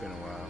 Been a while.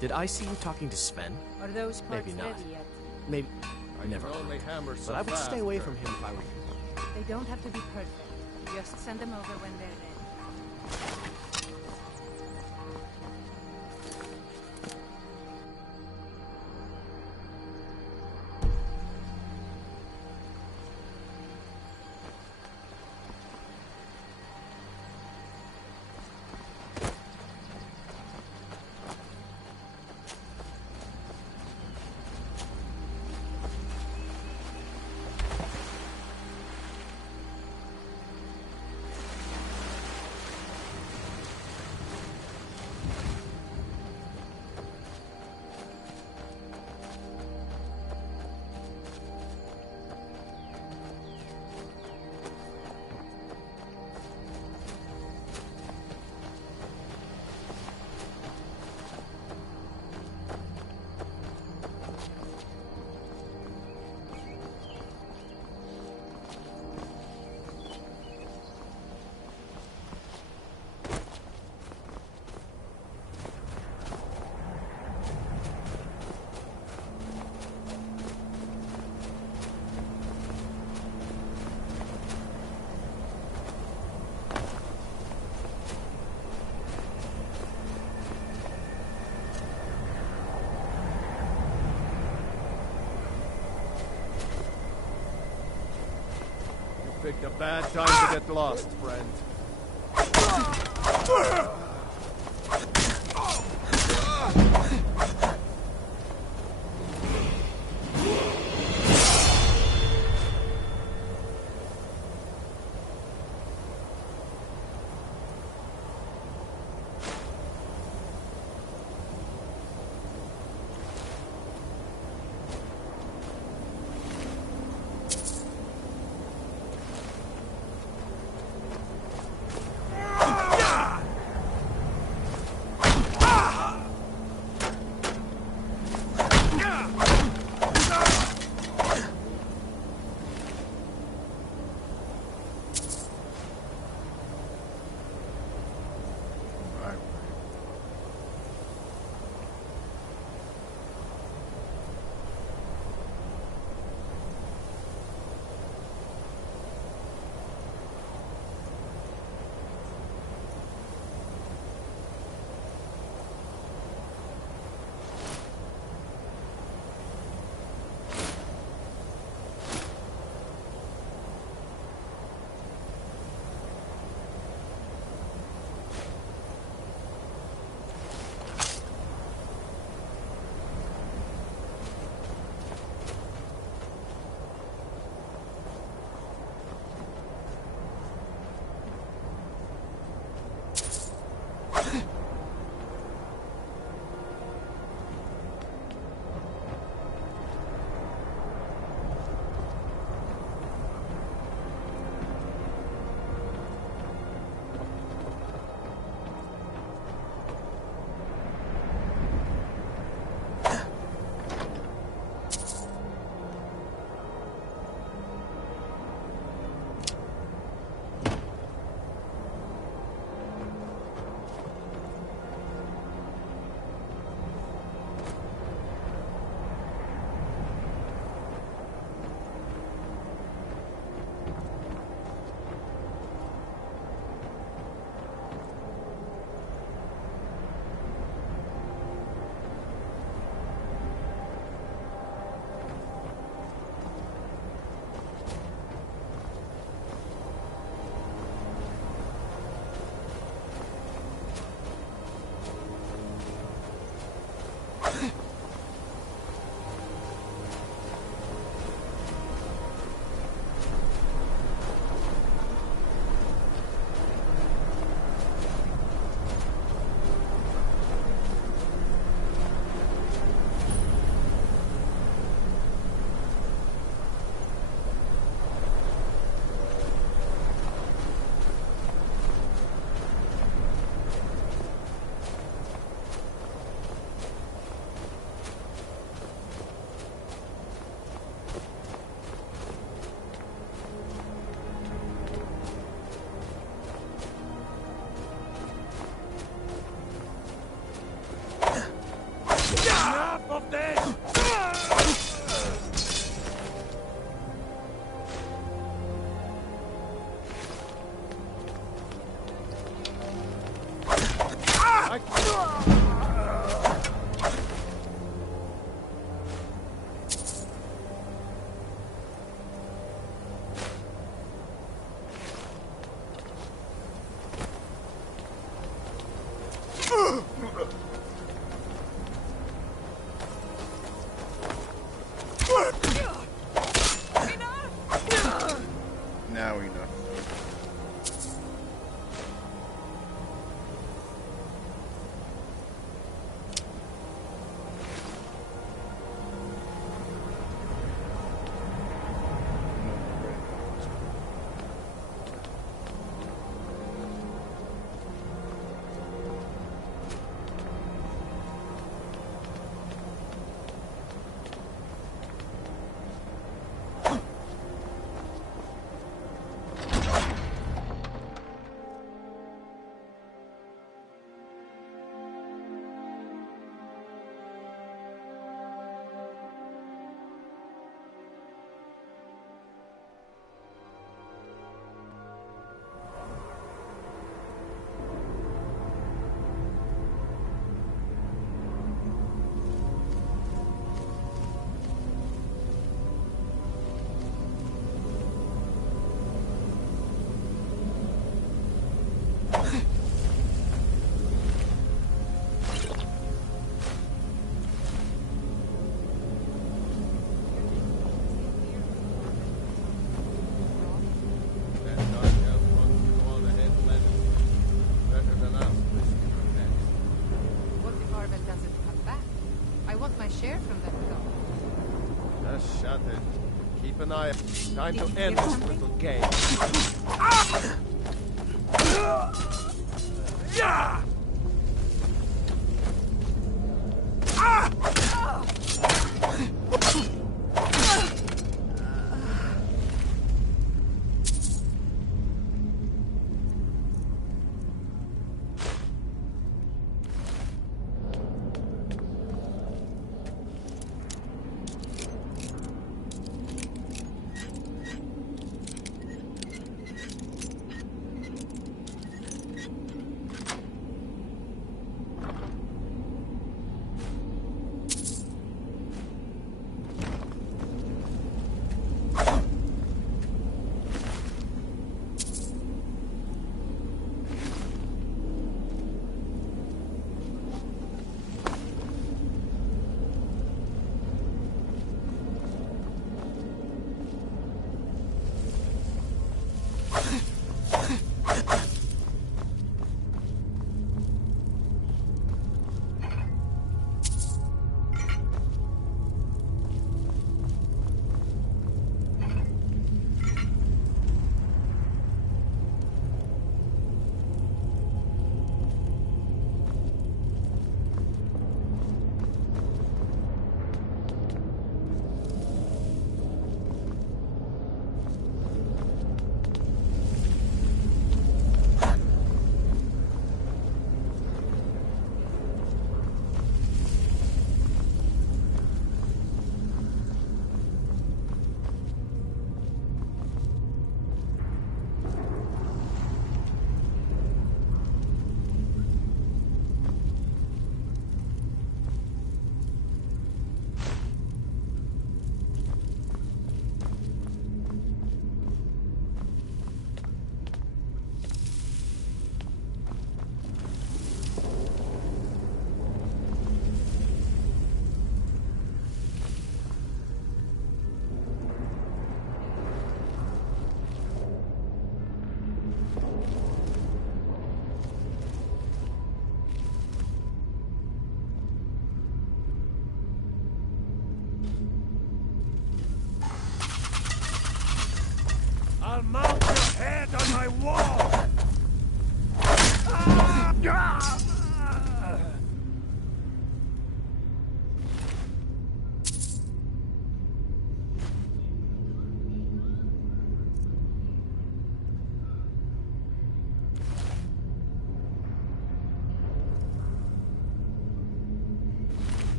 Did I see you talking to Sven? Are those parts Maybe not. ready yet? Maybe. Never. Only hammer so But I would fast, stay away Kurt. from him if I were you. They don't have to be perfect. Just send them over when they're ready. Picked a bad time to get lost, friend. share from that girl. Just shut it. Keep an eye. Time Did to you end hear this something? little game.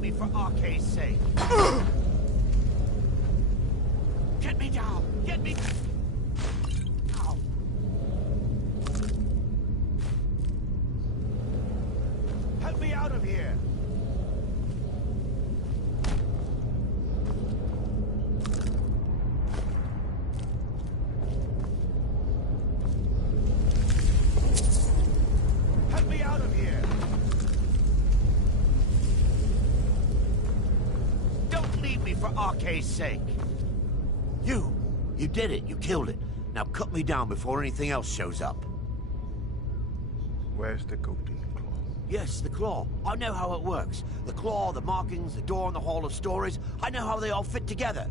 leave me for Arcade's sake. Get me down! Get me... Ow. Help me out of here! Help me out of here! Don't leave me for Arcade's sake! You did it. You killed it. Now cut me down before anything else shows up. Where's the golden claw? Yes, the claw. I know how it works. The claw, the markings, the door in the Hall of Stories. I know how they all fit together.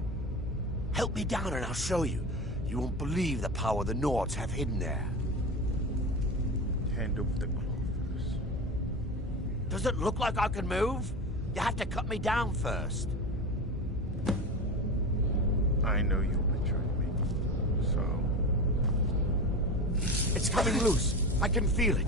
Help me down and I'll show you. You won't believe the power the Nords have hidden there. Hand over the claw first. Does it look like I can move? You have to cut me down first. I know you betrayed me, so... It's coming loose. I can feel it.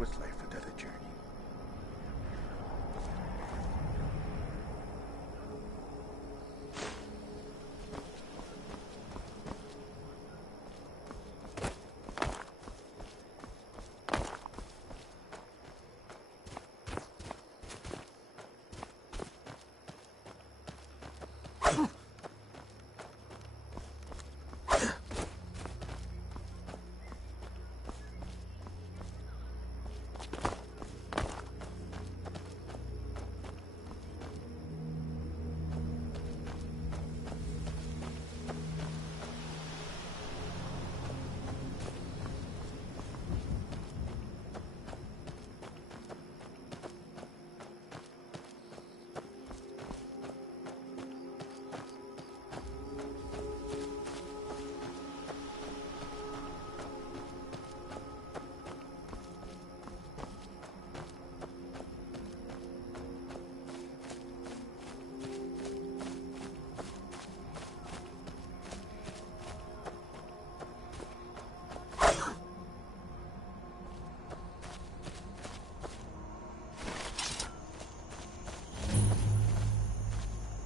was life without a journey.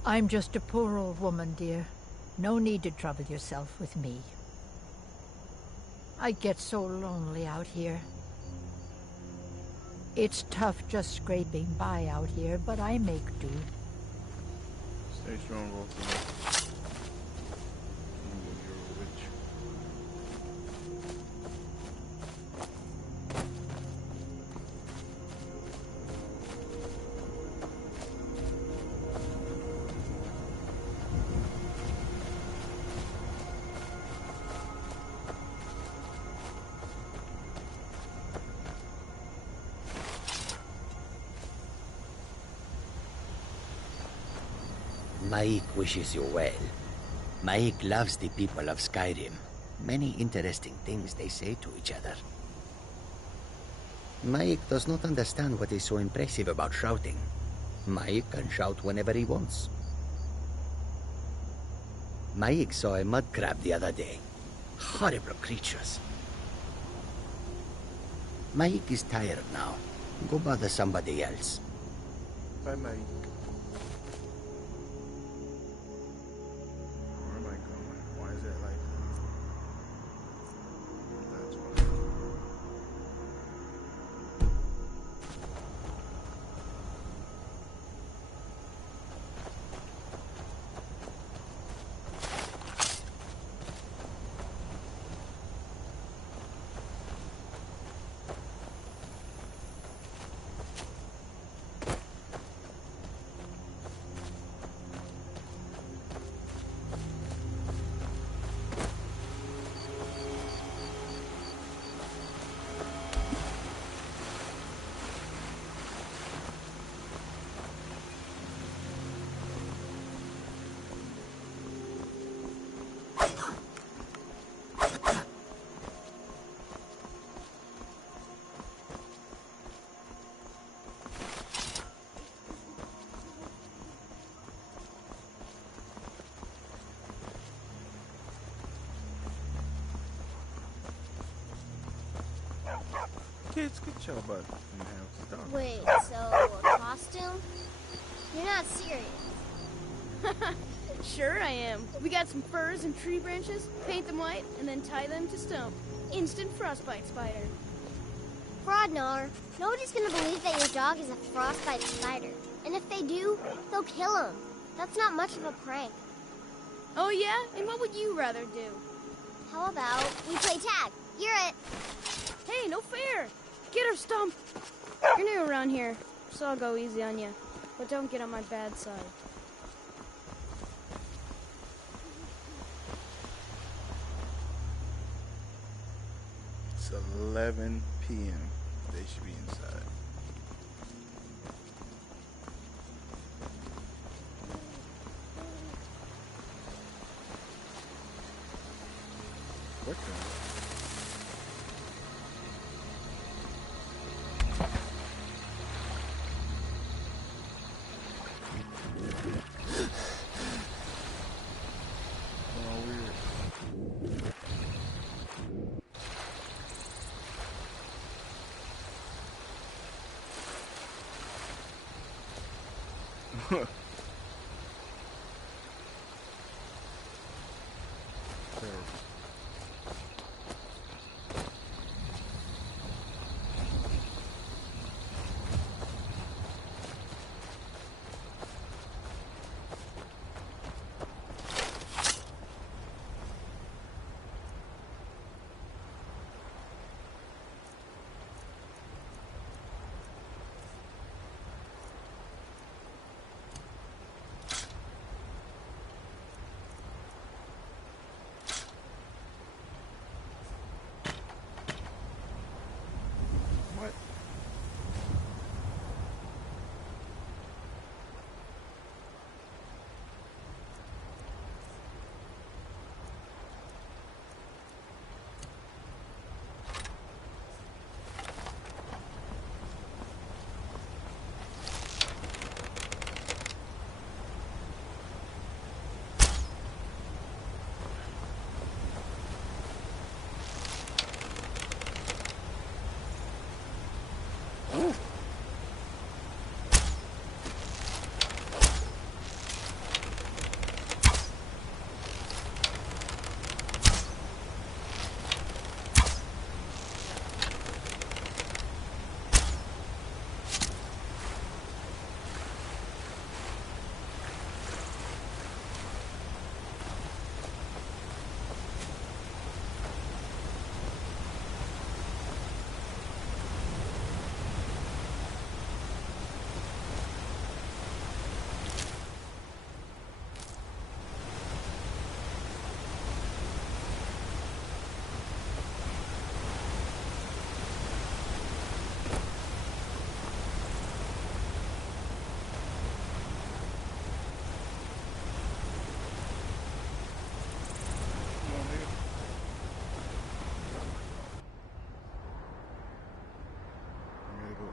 I'm just a poor old woman, dear. No need to trouble yourself with me. I get so lonely out here. It's tough just scraping by out here, but I make do. Stay strong, Wolfie. You're a witch. Maik wishes you well. Maik loves the people of Skyrim. Many interesting things they say to each other. Maik does not understand what is so impressive about shouting. Maik can shout whenever he wants. Maik saw a mud crab the other day. Horrible creatures. Maik is tired now. Go bother somebody else. Bye, Mike. Where am I going? Why is it like... That's why. Kids, get your butt in the house. Stop. Wait, so a costume? You're not serious. Sure I am. We got some furs and tree branches, paint them white, and then tie them to stone. Instant frostbite spider. Frodnar, nobody's gonna believe that your dog is a frostbite spider. And if they do, they'll kill him. That's not much of a prank. Oh yeah? And what would you rather do? How about we play tag? You're it. Hey, no fair! Get her, Stump! You're new around here, so I'll go easy on you. But don't get on my bad side. It's 11 p.m. They should be inside. What the? Oh, weird.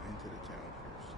Into the town first.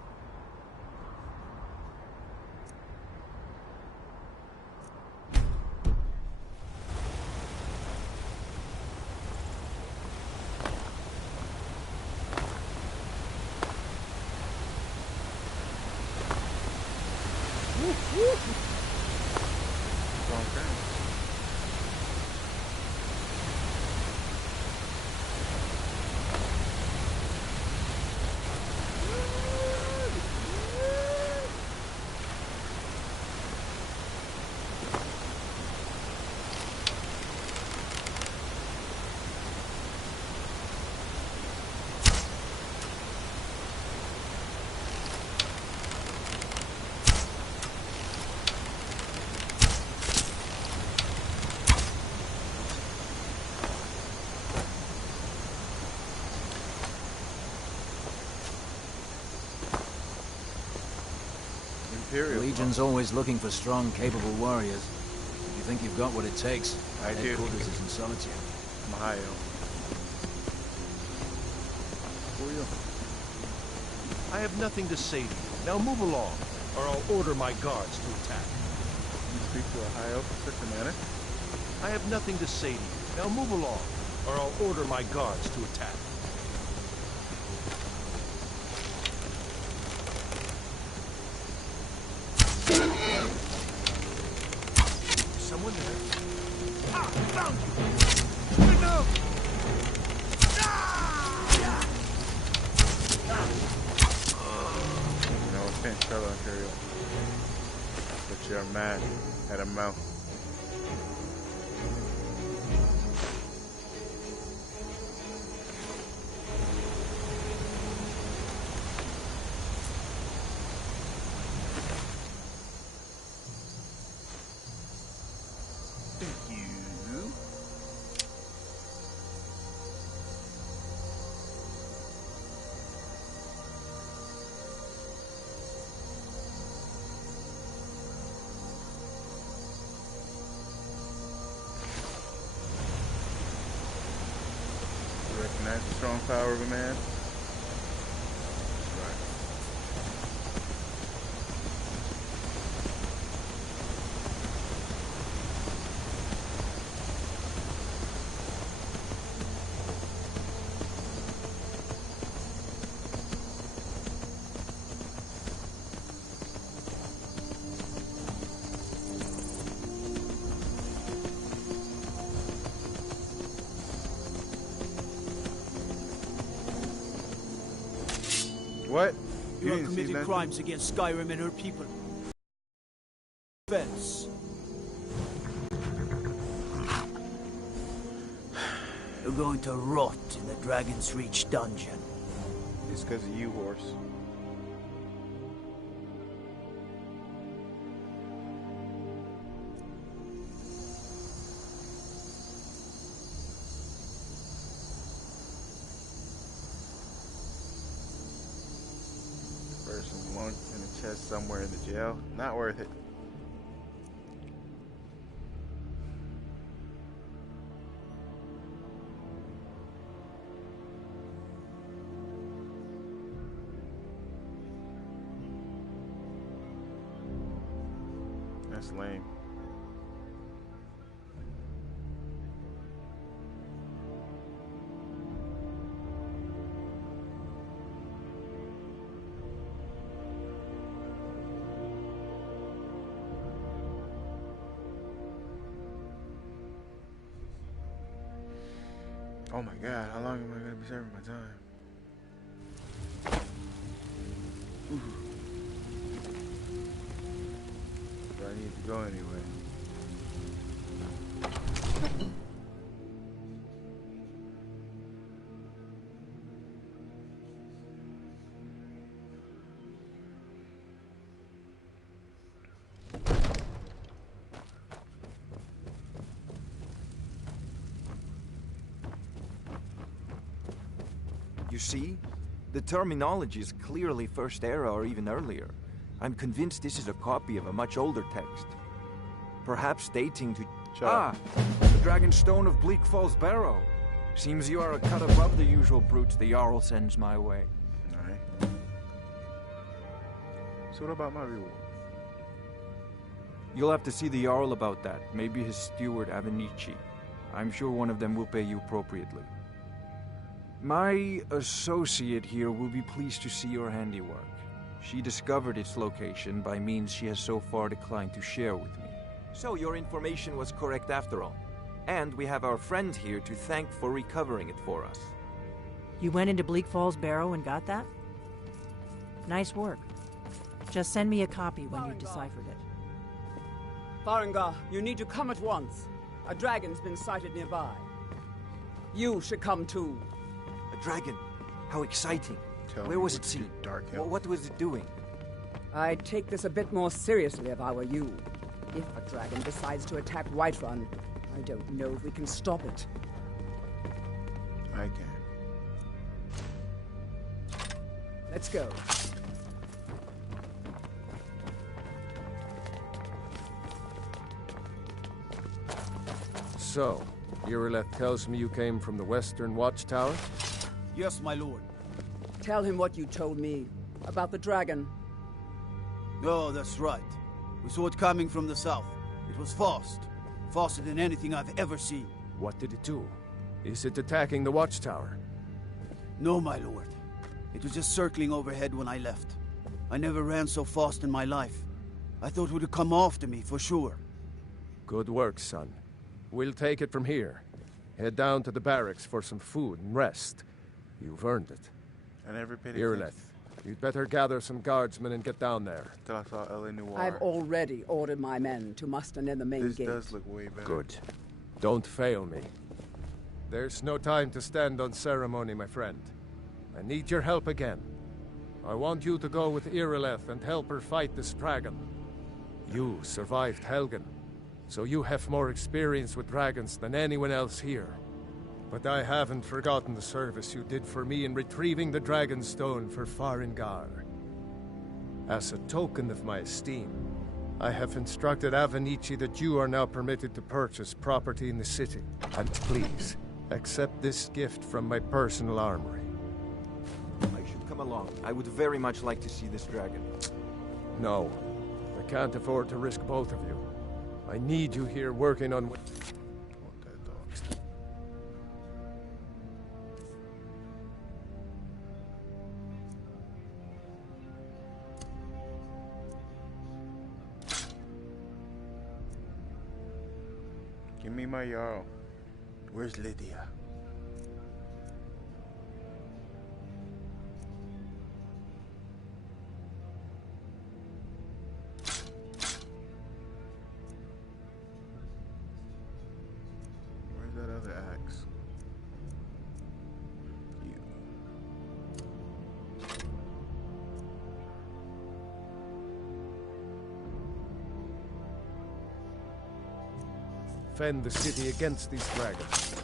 The Legion's always looking for strong, capable warriors. If you think you've got what it takes, I do. headquarters is in Solitude. Ohio. For you. I have nothing to say to you. Now move along, or I'll order my guards to attack. You speak to Ohio for such a manner? I have nothing to say to you. Now move along, or I'll order my guards to attack. Someone there. Ah! Found you! Look out! No, I can't tell Ontario. But you're a man at a mouth. Recognize the strong power of a man? Right. What? You You are didn't see committing nothing? crimes against Skyrim and her people. Fence. You're going to rot in the Dragon's Reach dungeon. It's because of you, horse. Person launched in the chest somewhere in the jail. Not worth it. That's lame. Oh my god, how long am I gonna be serving my time? Do I need to go anyway? You see? The terminology is clearly First Era or even earlier. I'm convinced this is a copy of a much older text. Perhaps dating to... the Dragon's Stone of Bleak Falls Barrow. Seems you are a cut above the usual brutes the Jarl sends my way. Alright. So what about my reward? You'll have to see the Jarl about that. Maybe his steward, Avenici. I'm sure one of them will pay you appropriately. My associate here will be pleased to see your handiwork. She discovered its location by means she has so far declined to share with me. So your information was correct after all. And we have our friend here to thank for recovering it for us. You went into Bleak Falls Barrow and got that? Nice work. Just send me a copy when you've deciphered it. Farengar, you need to come at once. A dragon's been sighted nearby. You should come too. A dragon? How exciting. Tell Where me was what it to do, seen? Dark Elf. What was it doing? I'd take this a bit more seriously if I were you. If a dragon decides to attack Whiterun, I don't know if we can stop it. I can. Let's go. So, Irileth tells me you came from the Western Watchtower? Yes, my lord. Tell him what you told me about the dragon. Oh, that's right. We saw it coming from the south. It was fast. Faster than anything I've ever seen. What did it do? Is it attacking the Watchtower? No, my lord. It was just circling overhead when I left. I never ran so fast in my life. I thought it would come after me, for sure. Good work, son. We'll take it from here. Head down to the barracks for some food and rest. You've earned it. I never paid Irileth, you'd better gather some guardsmen and get down there. Till I saw L.A. Noire. I've already ordered my men to muster near the main This gate. does look way better. Good. Don't fail me. There's no time to stand on ceremony, my friend. I need your help again. I want you to go with Irileth and help her fight this dragon. You survived Helgen, so you have more experience with dragons than anyone else here. But I haven't forgotten the service you did for me in retrieving the Dragon's Stone for Farengar. As a token of my esteem, I have instructed Avenici that you are now permitted to purchase property in the city. And please, accept this gift from my personal armory. I should come along. I would very much like to see this dragon. No, I can't afford to risk both of you. I need you here working on... Give me my Jarl. Where's Lydia? works. Defend the city against these dragons.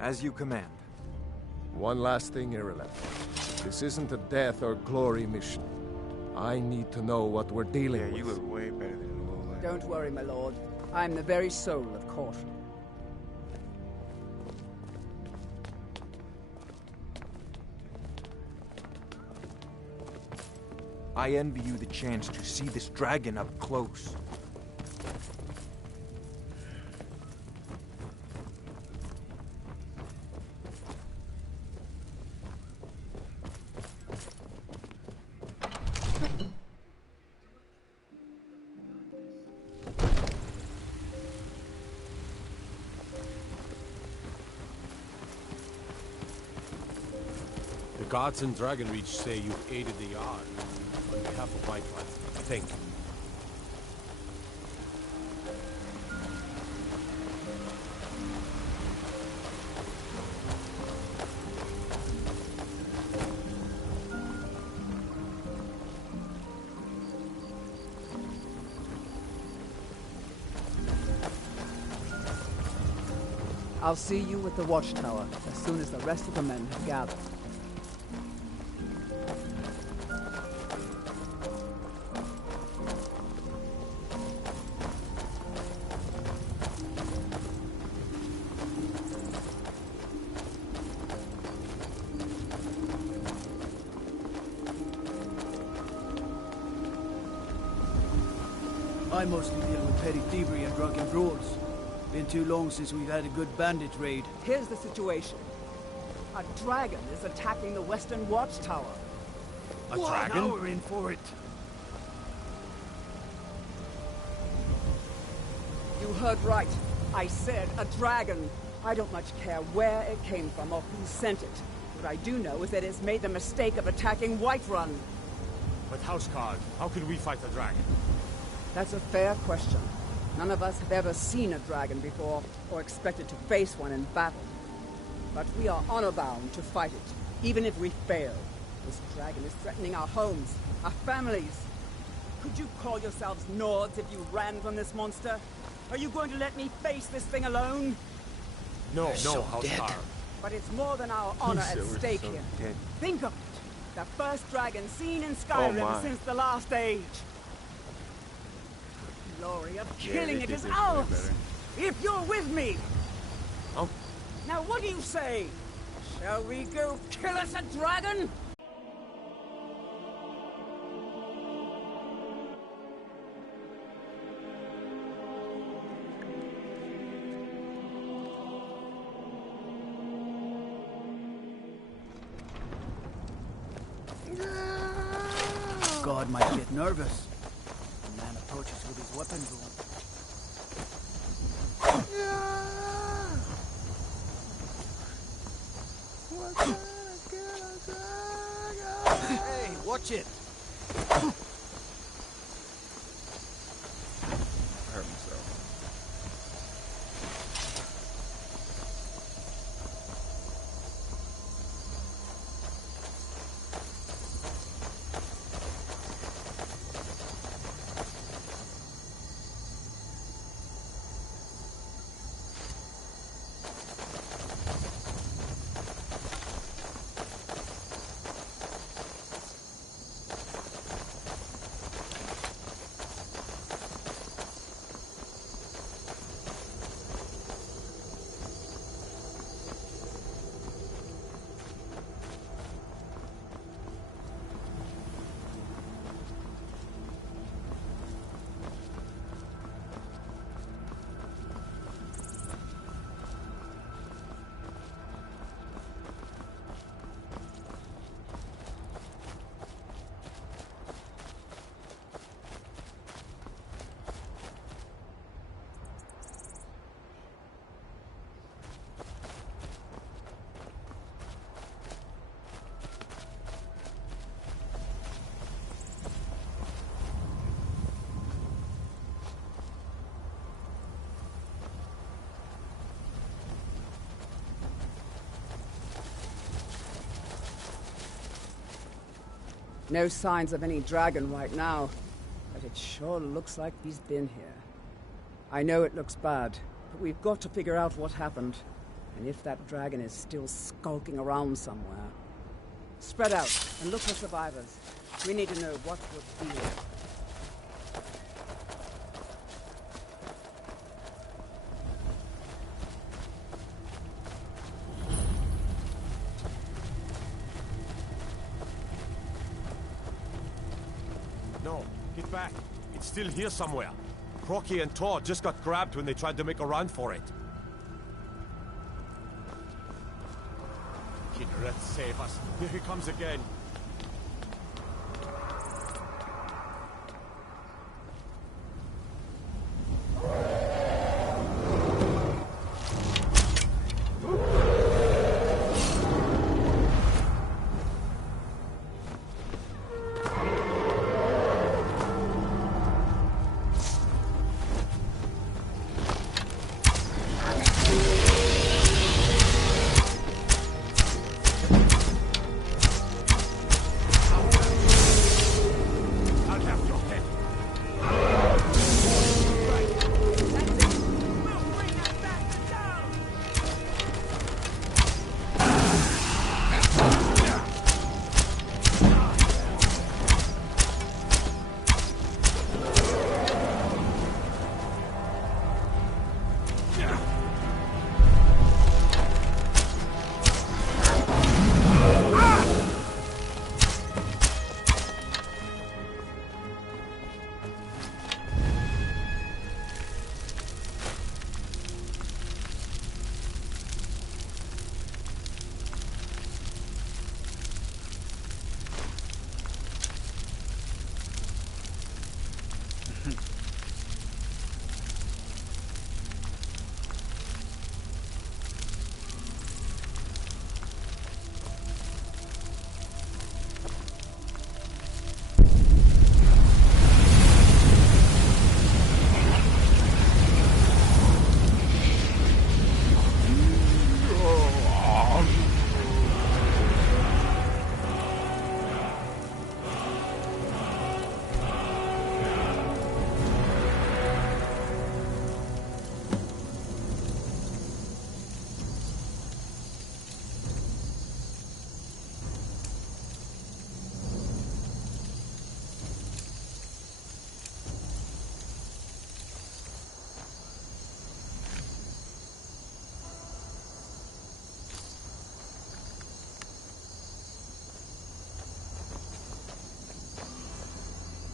As you command. One last thing, Irileth. This isn't a death or glory mission. I need to know what we're dealing with. You look way better than you look like. Don't worry, my lord. I'm the very soul of caution. I envy you the chance to see this dragon up close. The gods in Dragonreach say you've aided the Yard. On behalf of Whiterun, thank you. I'll see you at the watchtower as soon as the rest of the men have gathered. I mostly deal with petty thievery and drunken brawls. Been too long since we've had a good bandit raid. Here's the situation. A dragon is attacking the western watchtower. A dragon? Now we're in for it. You heard right. I said a dragon. I don't much care where it came from or who sent it. What I do know is that it's made the mistake of attacking Whiterun. But Houseguard, how can we fight a dragon? That's a fair question. None of us have ever seen a dragon before, or expected to face one in battle. But we are honor-bound to fight it, even if we fail. This dragon is threatening our homes, our families. Could you call yourselves Nords if you ran from this monster? Are you going to let me face this thing alone? No, Houseguard. But it's more than our honor at stake here. Dead. Think of it. The first dragon seen in Skyrim since the last age. The glory of killing it is ours! If you're with me! Oh. Now what do you say? Shall we go kill us a dragon? God might get nervous. The man approaches with his weapon drawn. Hey, watch it! Hurt myself. No signs of any dragon right now, but it sure looks like he's been here. I know it looks bad, but we've got to figure out what happened, and if that dragon is still skulking around somewhere. Spread out and look for survivors. We need to know what we're dealing with. No, get back. It's still here somewhere. Crocky and Tor just got grabbed when they tried to make a run for it. Kinnereth, save us. Here he comes again.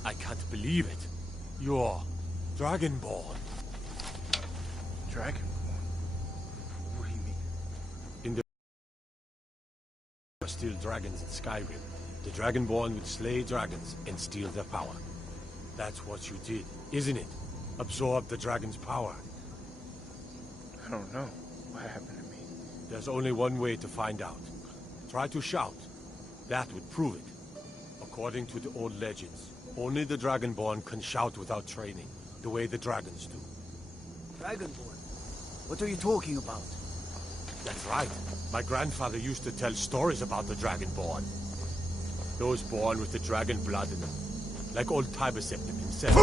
I can't believe it. You're Dragonborn. Dragonborn? What do you mean? In the are still dragons in Skyrim. The Dragonborn would slay dragons and steal their power. That's what you did, isn't it? Absorb the dragon's power. I don't know. What happened to me? There's only one way to find out. Try to shout. That would prove it. According to the old legends, only the Dragonborn can shout without training, the way the dragons do. Dragonborn? What are you talking about? That's right. My grandfather used to tell stories about the Dragonborn. Those born with the dragon blood in them. Like old Tiber Septim himself.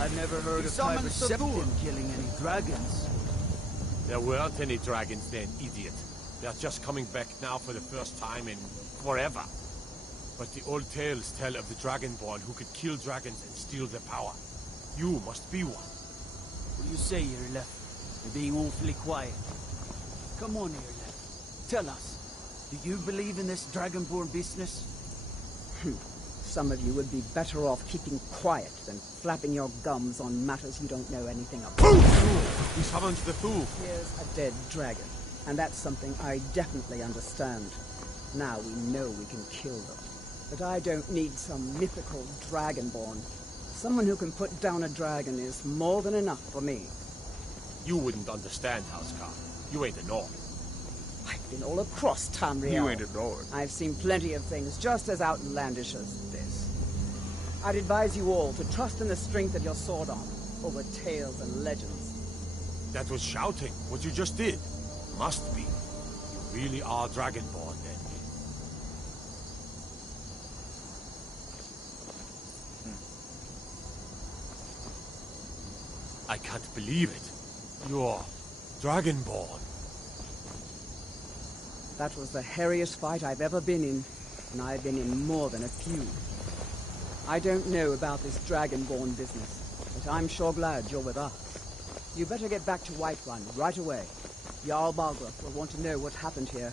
I've never heard of Tiber Septim killing any dragons. There weren't any dragons then, idiot. They're just coming back now for the first time in forever. But the old tales tell of the Dragonborn who could kill dragons and steal their power. You must be one. What do you say, Irlef? You're being awfully quiet. Come on, Irlef. Tell us. Do you believe in this Dragonborn business? Some of you would be better off keeping quiet than flapping your gums on matters you don't know anything about. He summons the Thu. Here's a dead dragon, and that's something I definitely understand. Now we know we can kill them. But I don't need some mythical Dragonborn. Someone who can put down a dragon is more than enough for me. You wouldn't understand, Housecar. You ain't a Nord. I've been all across Tamriel. You ain't a Nord. I've seen plenty of things just as outlandish as this. I'd advise you all to trust in the strength of your sword arm over tales and legends. That was shouting, what you just did. Must be. You really are Dragonborn, then. I can't believe it. You're Dragonborn. That was the hairiest fight I've ever been in, and I've been in more than a few. I don't know about this Dragonborn business, but I'm sure glad you're with us. You better get back to Whiterun right away. Jarl Balgruuf will want to know what happened here.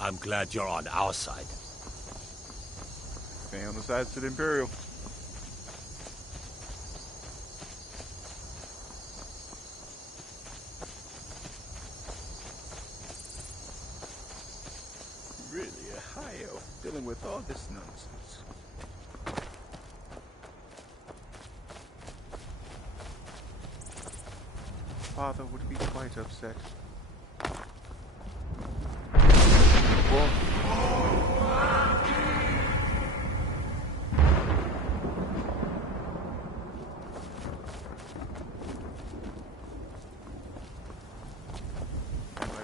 I'm glad you're on our side. Stay on the sides of the Imperial. Really a high elf dealing with all this nonsense. Father would be quite upset.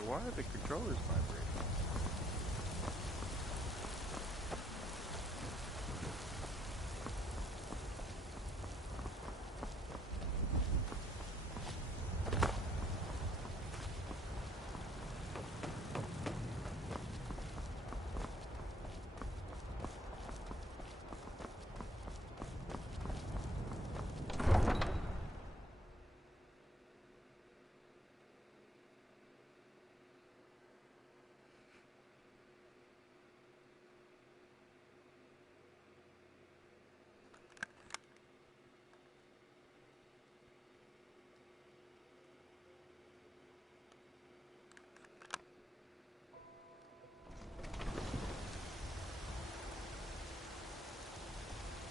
Why are the controllers vibrating?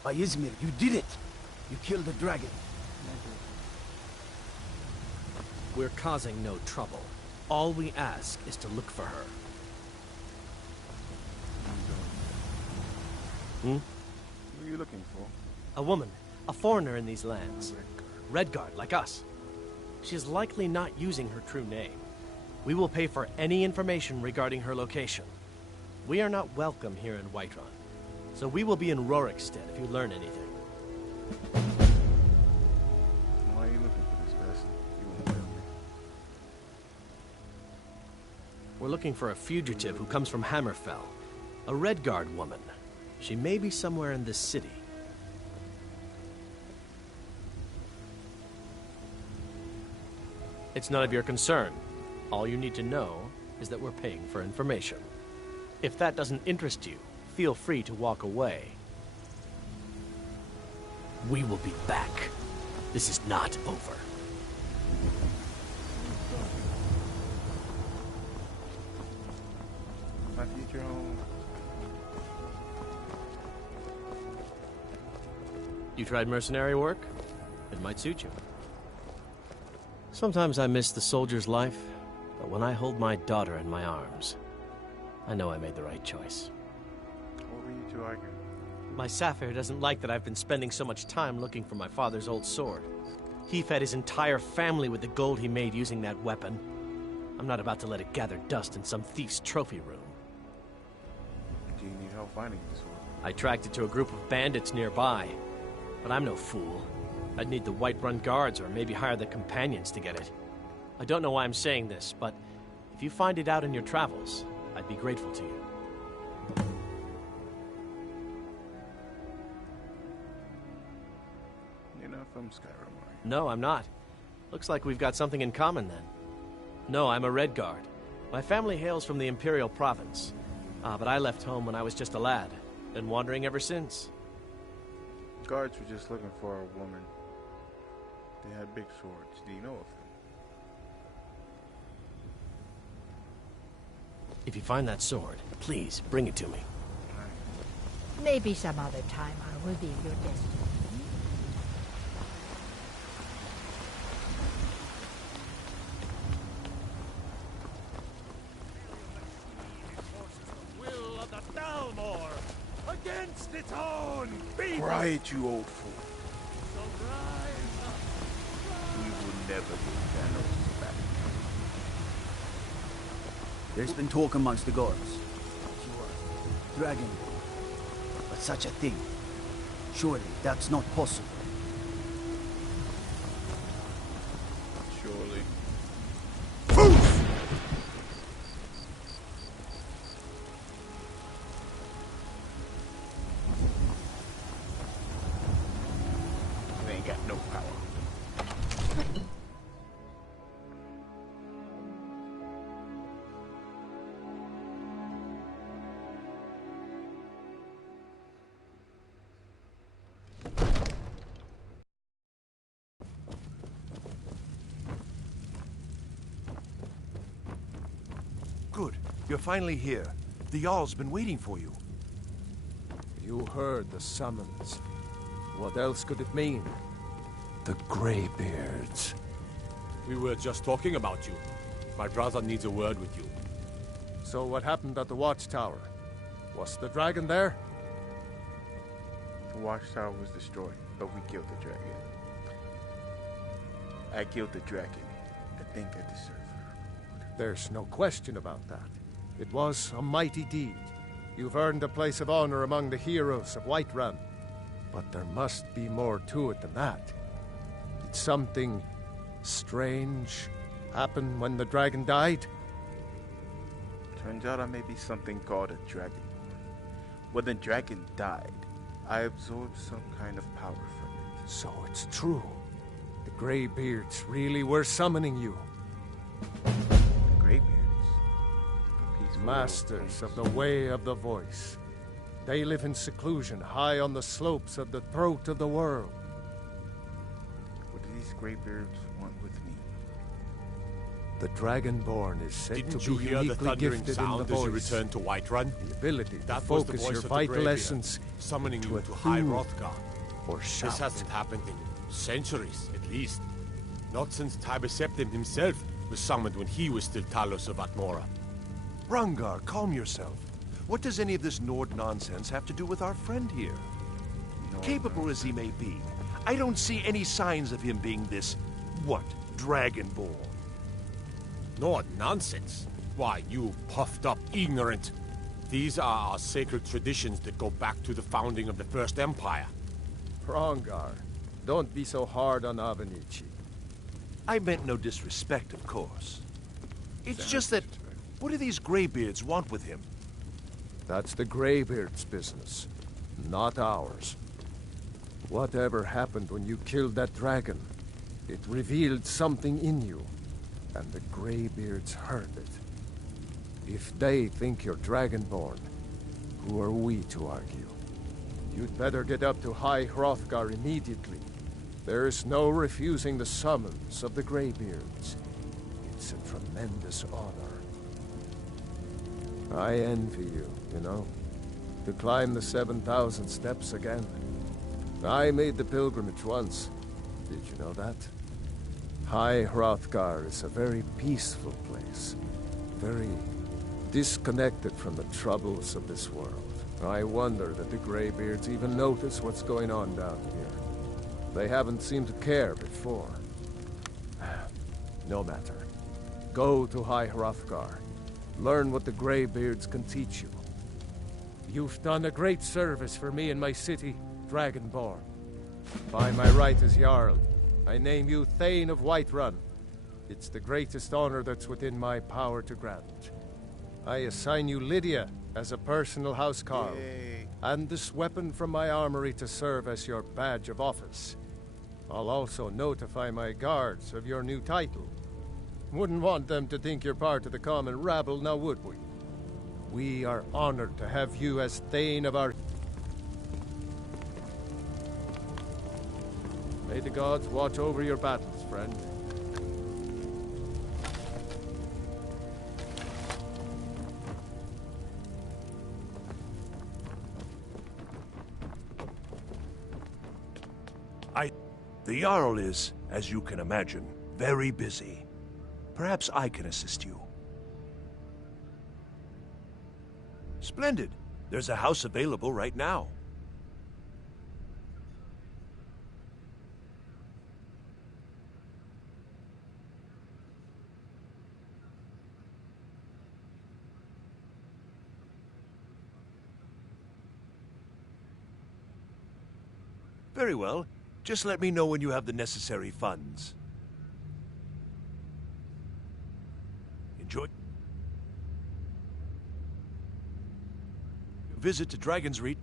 Ysmir, you did it! You killed the dragon. We're causing no trouble. All we ask is to look for her. Who are you looking for? A woman. A foreigner in these lands. Redguard, like us. She is likely not using her true name. We will pay for any information regarding her location. We are not welcome here in Whiterun. So we will be in Rorikstead if you learn anything. Why are you looking for this vessel? You won't tell me. We're looking for a fugitive who comes from Hammerfell. A Redguard woman. She may be somewhere in this city. It's none of your concern. All you need to know is that we're paying for information. If that doesn't interest you, feel free to walk away. We will be back. This is not over. My future home. You tried mercenary work? It might suit you. Sometimes I miss the soldier's life, but when I hold my daughter in my arms, I know I made the right choice. What were you two arguing? My Sapphire doesn't like that I've been spending so much time looking for my father's old sword. He fed his entire family with the gold he made using that weapon. I'm not about to let it gather dust in some thief's trophy room. Do you need help finding the sword? I tracked it to a group of bandits nearby, but I'm no fool. I'd need the Whiterun guards or maybe hire the companions to get it. I don't know why I'm saying this, but if you find it out in your travels, I'd be grateful to you. You're not from Skyrim, are you? No, I'm not. Looks like we've got something in common then. No, I'm a Redguard. My family hails from the Imperial Province. But I left home when I was just a lad. Been wandering ever since. Guards were just looking for a woman. They had big swords. Do you know of them? If you find that sword, please bring it to me. Maybe some other time I will be your destiny. Will of the Dalmor against its own people. Quiet, you old fool. So rise up. We will never get Thanos back. There's been talk amongst the guards. Dragon. But such a thing, surely that's not possible. Surely. You ain't got no power. Good. You're finally here. The Jarl's been waiting for you. You heard the summons. What else could it mean? The Greybeards. We were just talking about you. My brother needs a word with you. So what happened at the watchtower? Was the dragon there? The watchtower was destroyed, but we killed the dragon. I killed the dragon. I think I deserve her. There's no question about that. It was a mighty deed. You've earned a place of honor among the heroes of Whiterun. But there must be more to it than that. Did something strange happen when the dragon died? Turns out I may be something called a dragon. When the dragon died, I absorbed some kind of power from it. So it's true. The Greybeards really were summoning you. Greybeards? Masters of the Way of the Voice. They live in seclusion high on the slopes of the throat of the world. What do these Greybeards want with me? The Dragonborn is said Didn't to you be hear the uniquely thundering gifted in the sound as you voice. returned to Whiterun? The ability That to was the focus voice your of the vital Greybeard, essence summoning into you a to High theme Hrothgar. or shout. This hasn't happened in centuries, at least. Not since Tiber Septim himself was summoned when he was still Talos of Atmora. Rungar, calm yourself. What does any of this Nord nonsense have to do with our friend here? Capable as he may be, I don't see any signs of him being this, Dragonborn. Nord nonsense? Why, you puffed up ignorant. These are our sacred traditions that go back to the founding of the First Empire. Rongar, don't be so hard on Avenici. I meant no disrespect, of course. It's just that, what do these Greybeards want with him? That's the Greybeards' business, not ours. Whatever happened when you killed that dragon, it revealed something in you, and the Greybeards heard it. If they think you're Dragonborn, who are we to argue? You'd better get up to High Hrothgar immediately. There's no refusing the summons of the Greybeards. It's a tremendous honor. I envy you, you know, to climb the 7,000 steps again. I made the pilgrimage once. Did you know that? High Hrothgar is a very peaceful place. Very disconnected from the troubles of this world. I wonder that the Greybeards even notice what's going on down here. They haven't seemed to care before. No matter. Go to High Hrothgar. Learn what the Greybeards can teach you. You've done a great service for me and my city, Dragonborn. By my right as Jarl, I name you Thane of Whiterun. It's the greatest honor that's within my power to grant. I assign you Lydia as a personal housecarl, and this weapon from my armory to serve as your badge of office. I'll also notify my guards of your new title. Wouldn't want them to think you're part of the common rabble, now would we? We are honored to have you as Thane of our... May the gods watch over your battles, friend. The Jarl is, as you can imagine, very busy. Perhaps I can assist you. Splendid. There's a house available right now. Very well. Just let me know when you have the necessary funds. Enjoy. Visit to Dragon's Reach.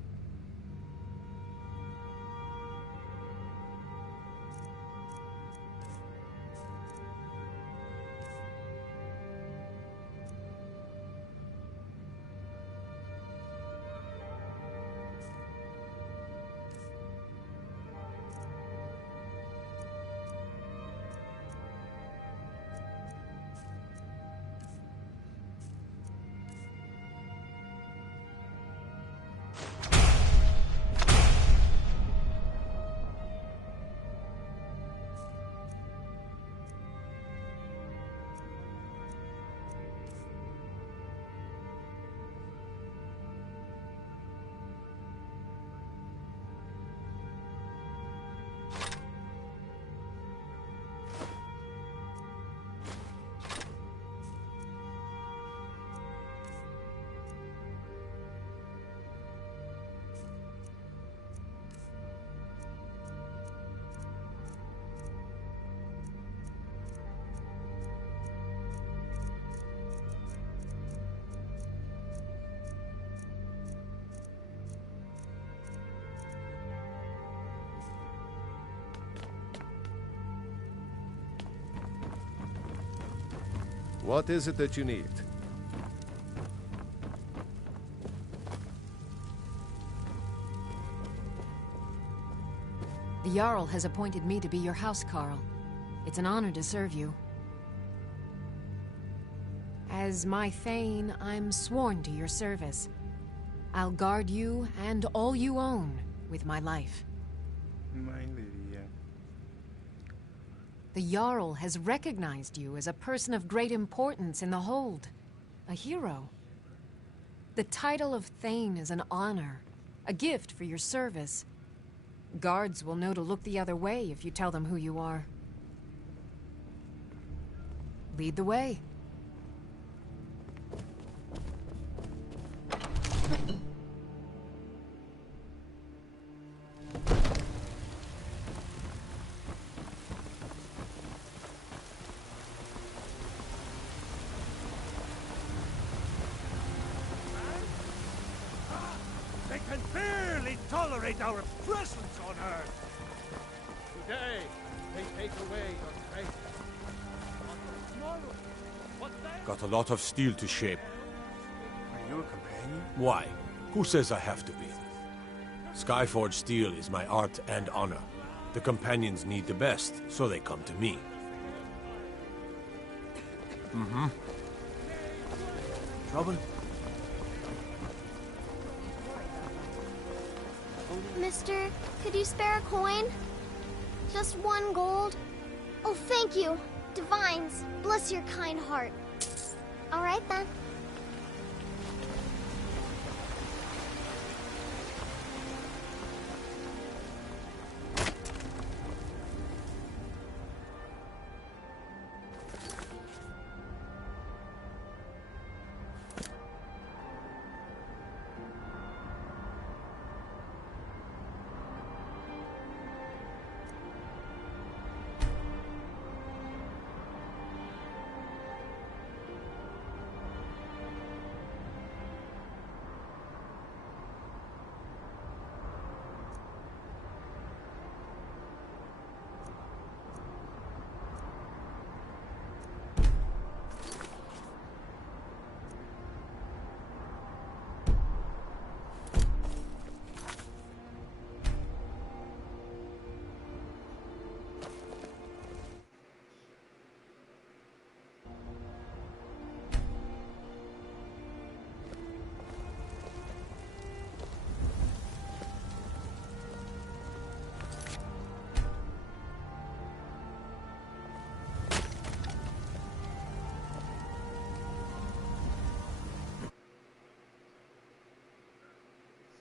What is it that you need? The Jarl has appointed me to be your housecarl. It's an honor to serve you. As my Thane, I'm sworn to your service. I'll guard you and all you own with my life. My lady, yeah. The Jarl has recognized you as a person of great importance in the Hold. A hero. The title of Thane is an honor, a gift for your service. Guards will know to look the other way if you tell them who you are. Lead the way. They can barely tolerate our presence on Earth. Today, they take away your faith. Got a lot of steel to shape. Are you a companion? Why? Who says I have to be? Skyforged steel is my art and honor. The companions need the best, so they come to me. Mm-hmm. Trouble? Mister, could you spare a coin? Just 1 gold? Oh, thank you. Divines, bless your kind heart. All right, then.